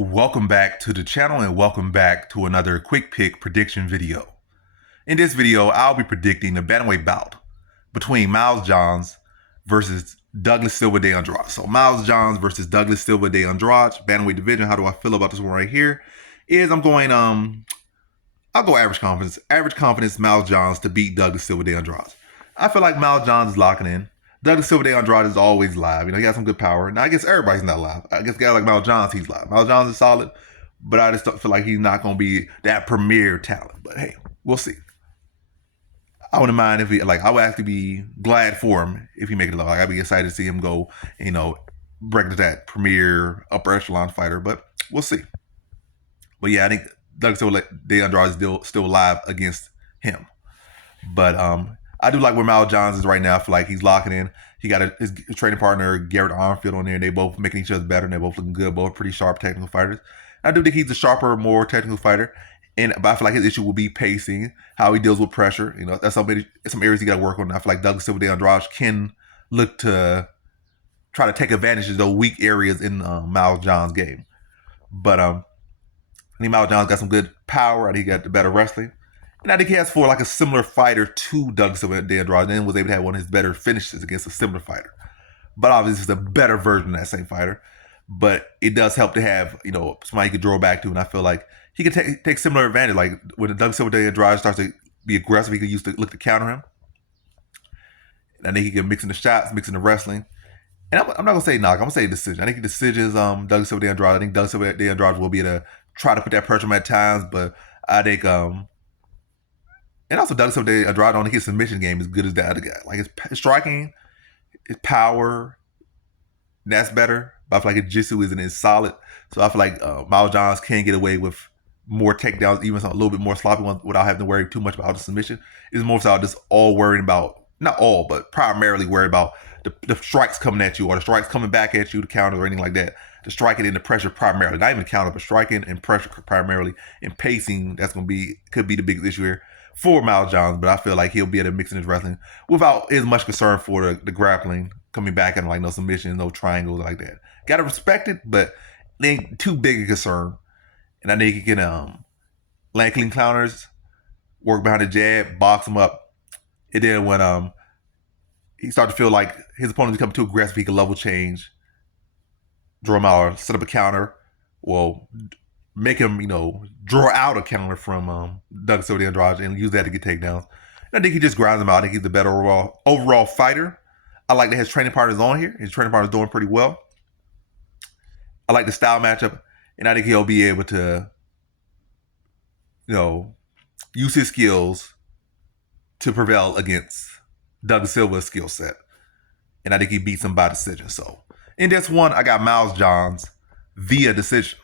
Welcome back to the channel and welcome back to another quick pick prediction video. In this video, I'll be predicting the bantamweight bout between Miles Johns versus Douglas Silva De Andrade. So Miles Johns versus Douglas Silva De Andrade, bantamweight division. How do I feel about this one right here? I'm going I'll go average confidence. Average confidence Miles Johns to beat Douglas Silva De Andrade. I feel like Miles Johns is locking in. Douglas Silva De Andrade is always live. He got some good power. Now, I guess everybody's not live. I guess guys like Miles Johns, he's live. Miles Johns is solid, but I just don't feel like he's not going to be that premier talent. But hey, we'll see. I wouldn't mind if I would actually be glad for him if he make it look. I'd be excited to see him go, break into that premier upper echelon fighter, but we'll see. But yeah, I think Douglas Silva De Andrade is still alive against him. But I do like where Miles Johns is right now. I feel like he's locking in. He got his training partner, Garrett Armfield, on there. And they both making each other better. And they're both looking good. Both pretty sharp technical fighters. I do think he's a sharper, more technical fighter. But I feel like his issue will be pacing, how he deals with pressure. That's some areas he got to work on. I feel like Douglas Silva De Andrade can look to try to take advantage of those weak areas in Miles Johns' game. But I think Miles Johns got some good power. I think he got the better wrestling. And I think he has for like a similar fighter to Douglas Silva De Andrade, and was able to have one of his better finishes against a similar fighter. But obviously, it's a better version of that same fighter. But it does help to have, somebody you could draw back to, and I feel like he could take similar advantage. Like when Douglas Silva De Andrade starts to be aggressive, he could look to counter him. And I think he can mix in the shots, mix in the wrestling. And I'm not gonna say knock. I'm gonna say decision. I think the decision is Douglas Silva De Andrade. I think Douglas Silva De Andrade will be able to try to put that pressure on him at times, but I think and also Douglas Silva De Andrade, I don't think his submission game is as good as the other guy. Like his striking, his power, that's better. But I feel like his jiu-jitsu isn't as solid. So I feel like Miles Johns can get away with more takedowns, even a little bit more sloppy ones, without having to worry too much about the submission. It's more so just all worrying about, not all, but primarily worried about the strikes coming at you or the strikes coming back at you, the counters or anything like that. The striking and the pressure primarily, not even the counter, but striking and pressure primarily, and pacing. Could be the biggest issue here for Miles Johns, but I feel like he'll be able to mix in his wrestling without as much concern for the grappling coming back and like no submission, no triangles like that. Gotta respect it, but it ain't too big a concern. And I think he can land clean counters, work behind the jab, box him up. And then when he started to feel like his opponent become too aggressive, he can level change, draw him out, or set up a counter, well, make him, draw out a counter from Douglas Silva De Andrade and use that to get takedowns. And I think he just grinds him out. I think he's the better overall fighter. I like that his training partner's on here. His training partner's doing pretty well. I like the style matchup, and I think he'll be able to, use his skills to prevail against Douglas Silva's skill set. And I think he beats him by decision. So in this one, I got Miles Johns via decision.